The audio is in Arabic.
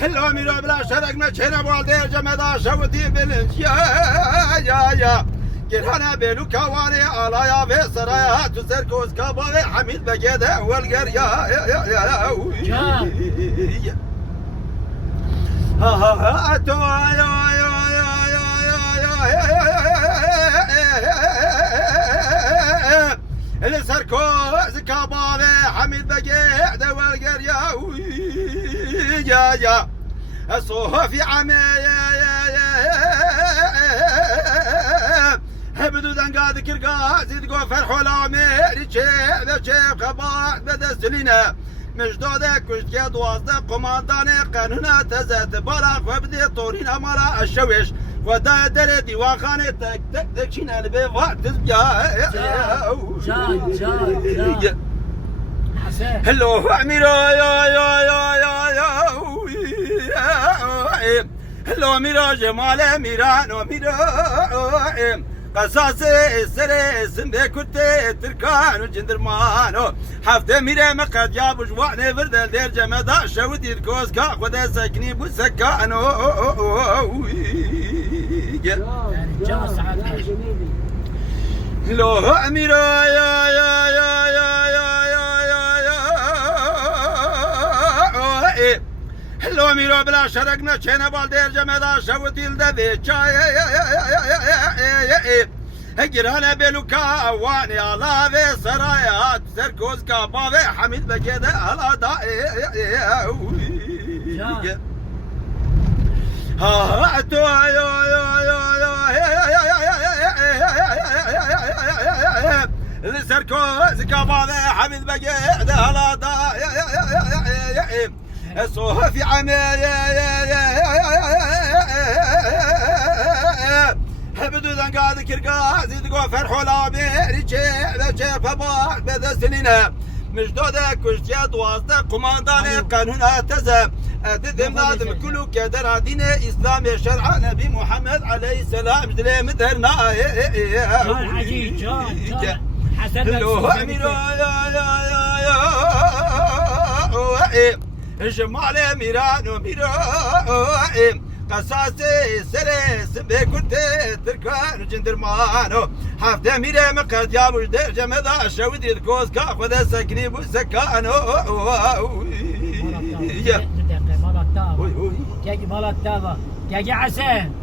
هلو ميرو بلا شرق نشينا بالدير جمدا شوتي بلنج يا جرهنا بلو كواني على يا في سرايا تسركوز كابا حميد بجده والقر يا ها تو اللي سركوز كابا حميد بجده والقر يا الصوفي عمي هبدو دنقا ذكر قازي تقول فرحو لاميري شيب ذا شيب خباك بدا سلينا مجدودك كشتيا دوازده قمانداني قانونا تزات بالاق وبدي طورين امالا الشويش ودا دلي ديوان خاني تك تك دكشين البي وقت جا هلو اميرو هلو ميرا جمال ميران ميرا قصاصي سري سنبي كرتي تركان وجندرمان حفظ ميرا مقد جاب جواني فردل دير جمدا شودي الكوز كا خدا سكني بسكان هلو اميرا هلو ميرو بلا شرقنا چينا بالدير جمدا شوتي الدبي چاي هجرانه بلوكا واني على في سرايا سركوز كابا حميد بجده على داي ها تو سركوز كابا حميد بجده على داي الصوفي عمي هبدو ذنقا ذكر قازي تقول فرحو لاميري شيب فباك بدا سنينة مجدودك كشتيا دوازده قمانداني قانونا تزم أددم نادم كلو كدر دين إسلامي شرع نبي محمد عليه السلام جدلي مدهرنا جان عجيب جان حسن جمال ميران وميران قصاصي سريس بكرتي تركان جندرمانو حفظ ميرا مقد يا مجدر جمدا شودي الكوز كاخذ سكني بسكانو مالك تابا جاي عسان